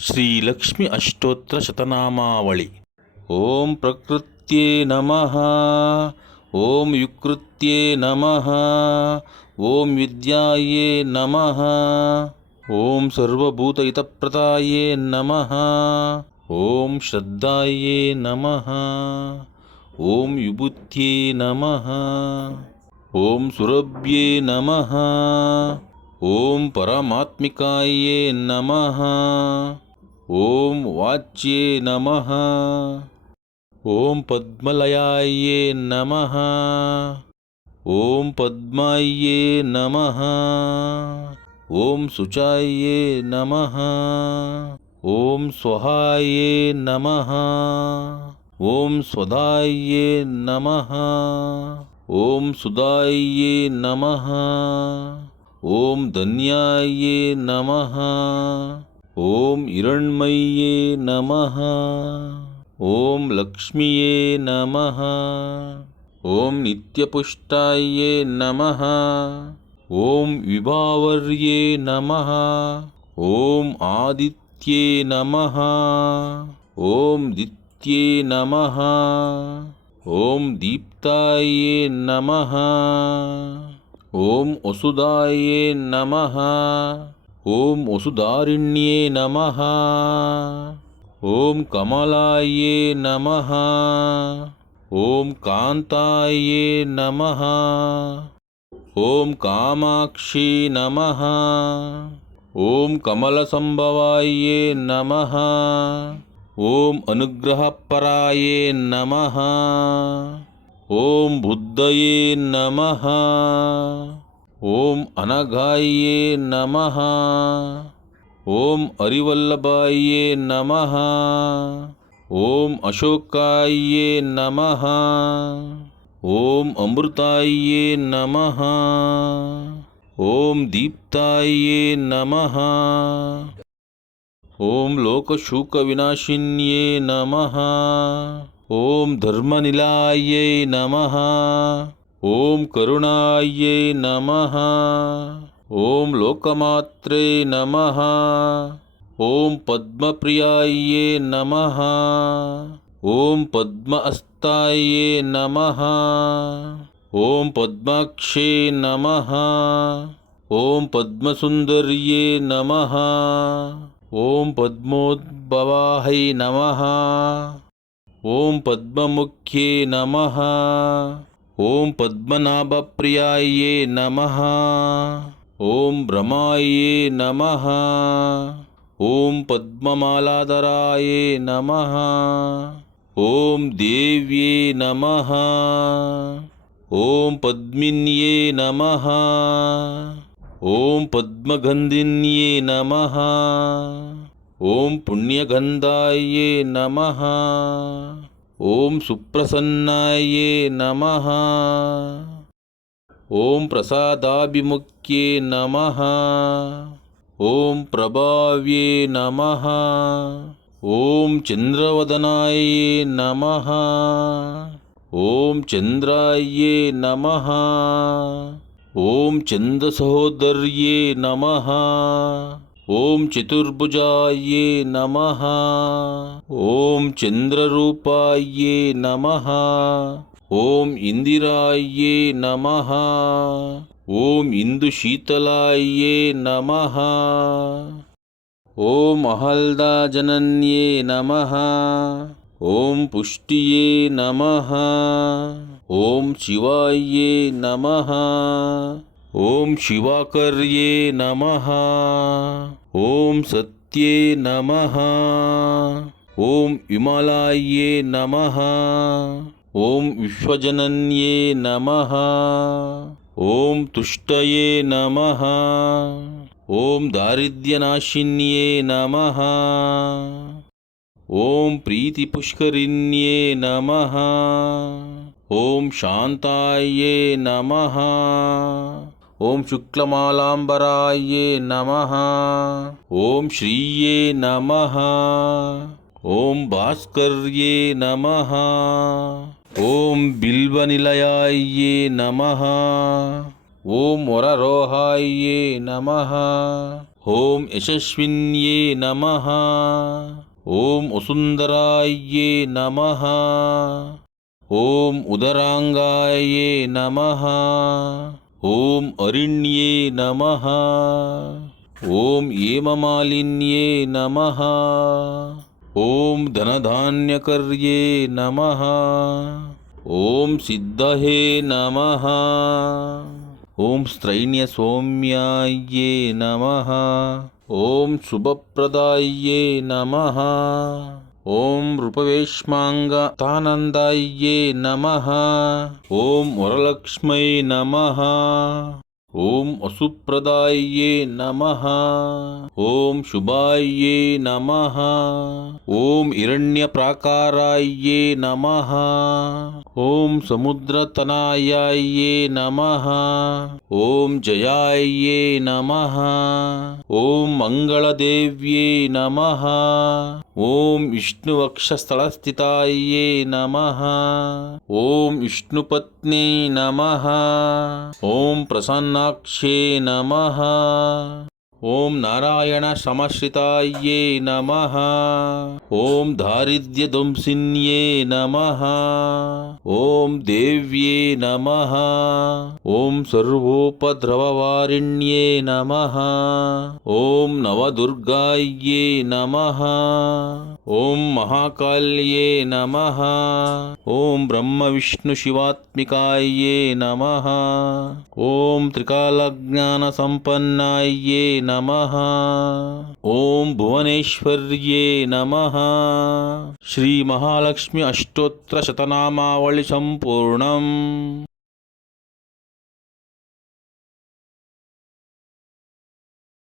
ಶ್ರೀಲಕ್ಷ್ಮಿ ಅಷ್ಟೋತ್ತರ ಶತನಾಮಾವಳಿ. ಓಂ ಪ್ರಕೃತ್ಯೇ ನಮಃ. ಓಂ ವಿಕೃತ್ಯೇ ನಮಃ. ಓಂ ವಿದ್ಯಾಯೇ ನಮಃ. ಓಂ ಸರ್ವಭೂತ ಹಿತಪ್ರದಾಯೇ ನಮಃ. ಓಂ ಶ್ರದ್ಧಾಯೇ ನಮಃ. ಓಂ ವಿಭೂತ್ಯೇ ನಮಃ. ಓಂ ಸುರಭ್ಯೇ ನಮಃ. ಓಂ ಪರಮಾತ್ಮಿಕಾಯೇ ನಮಃ. ಓಂ ವಾಚ್ಯೇ ನಮಃ. ಓಂ ಪದ್ಮಲಯಾಯೇ ನಮಃ. ಓಂ ಪದ್ಮಾಯೇ ನಮಃ. ಓಂ ಶುಚಾಯೇ ನಮಃ. ಓಂ ಸ್ವಹಾಯೇ ನಮಃ. ಓಂ ಸ್ವಧಾಯೇ ನಮಃ. ಓಂ ಸುಧಾಯೇ ನಮಃ. ಓಂ ಧನ್ಯಾಯೇ ನಮಃ. ಓಂ ಹಿರಣ್ಮಯೇ ನಮಃ. ಓಂ ಲಕ್ಷ್ಮಿಯೇ ನಮಃ. ಓಂ ನಿತ್ಯಪುಷ್ಟಾಯೇ ನಮಃ. ಓಂ ವಿಭಾವರ್ಯೇ ನಮಃ. ಓಂ ಆದಿತ್ಯೇ ನಮಃ. ಓಂ ದಿತ್ಯೇ ನಮಃ. ಓಂ ದೀಪ್ತಾಯೇ ನಮಃ. ಓಂ ವಸುಧಾಯೇ ನಮಃ. ಓಂ ವಸುಧಾರಿಣ್ಯೇ ನಮಃ. ಓಂ ಕಮಲಾಯೇ ನಮಃ. ಓಂ ಕಾಂತಾಯೇ ನಮಃ. ಓಂ ಕಾಮಾಕ್ಷಿ ನಮಃ. ಓಂ ಕಮಲಸಂಭವಾಯೇ ನಮಃ. ಓಂ ಅನುಗ್ರಹಪರಾಯೇ ನಮಃ. ಓಂ ಬುದ್ಧಯೇ ನಮಃ. ಓಂ ಅನಘಾಯೇ ನಮಃ. ಓಂ ಹರಿವಲ್ಲಭಾಯೇ ನಮಃ. ಓಂ ಅಶೋಕಾಯೇ ನಮಃ. ಓಂ ಅಮೃತಾಯೇ ನಮಃ. ಓಂ ದೀಪ್ತಾಯೇ ನಮಃ. ಓಂ ಲೋಕಶೂಕವಿನಾಶಿನ್ಯೇ ನಮಃ. ಓಂ ಧರ್ಮನಿಲಾಯೈ ನಮಃ. ಓಂ ಕರುಣಾಯೈ ನಮಃ. ಓಂ ಲೋಕಮಾತ್ರೇ ನಮಃ. ಓಂ ಪದ್ಮಪ್ರಿಯಾಯೈ ನಮಃ. ಓಂ ಪದ್ಮಹಸ್ತಾಯೈ ನಮಃ. ಓಂ ಪದ್ಮಾಕ್ಷೇ ನಮಃ. ಓಂ ಪದ್ಮಸುಂದರ್ಯೇ ನಮಃ. ಓಂ ಪದ್ಮೋದ್ಭವಾಹೈ ನಮಃ. ಓಂ ಪದ್ಮಮುಖ್ಯೇ ನಮಃ. ಓಂ ಪದ್ಮನಾಭಪ್ರಿಯಾಯೇ ನಮಃ. ಓಂ ಭ್ರಮಾಯೇ ನಮಃ. ಓಂ ಪದ್ಮಮಾಲಾಧರಾಯೇ ನಮಃ. ಓಂ ದೇವ್ಯೇ ನಮಃ. ಓಂ ಪದ್ಮಿನ್ಯೇ ನಮಃ. ಓಂ ಪದ್ಮಗಂಧಿನ್ಯೇ ನಮಃ. ಓಂ ಪುಣ್ಯಗಂಧಾಯೇ ನಮಃ. ಓಂ ಸುಪ್ರಸನ್ನಾಯೇ ನಮಃ. ಓಂ ಪ್ರಸಾದಾಭಿಮುಖ್ಯೇ ನಮಃ. ಓಂ ಪ್ರಭಾವ್ಯೇ ನಮಃ. ಓಂ ಚಂದ್ರವದನಾಯೇ ನಮಃ. ಓಂ ಚಂದ್ರಾಯೇ ನಮಃ. ಓಂ ಚಂದ್ರಸಹೋದರ್ಯೇ ನಮಃ. ಓಂ ಚತುರ್ಭುಜಾಯೇ ನಮಃ. ಓಂ ಚಂದ್ರರೂಪಾಯೇ ನಮಃ. ಓಂ ಇಂದಿರಾಯೇ ನಮಃ. ಓಂ ಇಂದುಶೀತಲಾಯೇ ನಮಃ. ಓಂ ಅಹಲ್ಯಾಜನನ್ಯೇ ನಮಃ. ಓಂ ಪುಷ್ಟಿಯೇ ನಮಃ. ಓಂ ಶಿವಾಯೇ ನಮಃ. ಓಂ ಶಿವಾಕರ್ಯೇ ನಮಃ. ಓಂ ಸತ್ಯೇ ನಮಃ. ಓಂ ವಿಮಲಾಯೇ ನಮಃ. ಓಂ ವಿಶ್ವಜನನ್ಯೇ ನಮಃ. ಓಂ ತುಷ್ಟಯೇ ನಮಃ. ಓಂ ದಾರಿದ್ರ್ಯನಾಶಿನ್ಯೇ ನಮಃ. ಓಂ ಪ್ರೀತಿಪುಷ್ಕರಿಣ್ಯೇ ನಮಃ. ಓಂ ಶಾಂತಾಯೇ ನಮಃ. ಓಂ ಶುಕ್ಲಮಾಲಾಂಬರಾಯೇ ನಮಃ. ಓಂ ಶ್ರೀಯೇ ನಮಃ. ಓಂ ಭಾಸ್ಕರ್ಯೇ ನಮಃ. ಓಂ ಬಿಲ್ವನಿಲಯಾಯೇ ನಮಃ. ಓಂ ವರರೋಹಾಯೇ ನಮಃ. ಓಂ ಯಶಸ್ವಿನ್ಯೇ ನಮಃ. ಓಂ ವಸುಂಧರಾಯೇ ನಮಃ. ಓಂ ಉದರಾಂಗಾಯೇ ನಮಃ. ಓಂ ಅರಿಣ್ಯೇ ನಮಃ. ಓಂ ಹೇಮಮಾಲಿನ್ಯೇ ನಮಃ. ಓಂ ಧನಧಾನ್ಯಕರ್ಯೇ ನಮಃ. ಓಂ ಸಿದ್ಧಹೇ ನಮಃ. ಓಂ ಸ್ತ್ರೈಣ್ಯಸೌಮ್ಯಾಯೇ ನಮಃ. ಓಂ ಶುಭಪ್ರದಾಯೇ ನಮಃ. ಓಂ ರೂಪವೇಶ್ಮಾಂಗತಾನಂದಾಯೇ ನಮಃ. ಓಂ ವರಲಕ್ಷ್ಮೈ ನಮಃ. ಓಂ ವಸುಪ್ರದಾಯೇ ನಮಃ. ಓಂ ಶುಭಾಯೇ ನಮಃ. ಓಂ ಹಿರಣ್ಯಪ್ರಾಕಾರಾಯೇ ನಮಃ. ಓಂ ಸಮುದ್ರತನಾಯಾಯೇ ನಮಃ. ಓಂ ಜಯಾಯೇ ನಮಃ. ಓಂ ಮಂಗಳದೇವ್ಯೇ ನಮಃ. ಓಂ ವಿಷ್ಣುವಕ್ಷಸ್ಥಳಸ್ಥಿತಾಯೇ ನಮಃ. ಓಂ ವಿಷ್ಣುಪತ್ನೇ ನಮಃ. ಓಂ ಪ್ರಸನ್ನಾಕ್ಷೇ ನಮಃ. ಓಂ ನಾರಾಯಣ ಸಮಶ್ರಿತಾಯೇ ನಮಃ. ಓಂ ದಾರಿದ್ರ್ಯಧ್ವಂಸಿನ್ಯೇ ನಮಃ. ಓಂ ದೇವ್ಯೇ ನಮಃ. ಓಂ ಸರ್ವೋಪದ್ರವವಾರಿಣ್ಯೇ ನಮಃ. ಓಂ ನವದುರ್ಗಾಯೇ ನಮಃ. ಓಂ ಮಹಾಕಾಲ್ಯೇ ನಮಃ. ಓಂ ಬ್ರಹ್ಮ ವಿಷ್ಣು ಶಿವಾತ್ಮಿಕಾಯೇ ನಮಃ. ಓಂ ತ್ರಿಕಾಲಜ್ಞಾನ ಸಂಪನ್ನಾಯೇ ನಮಃ. ಓಂ ಭುವನೇಶ್ವರ್ಯೇ ನಮಃ. ಶ್ರೀ ಮಹಾಲಕ್ಷ್ಮಿ ಅಷ್ಟೋತ್ತರ ಶತನಾಮಾವಳಿ ಸಂಪೂರ್ಣಂ.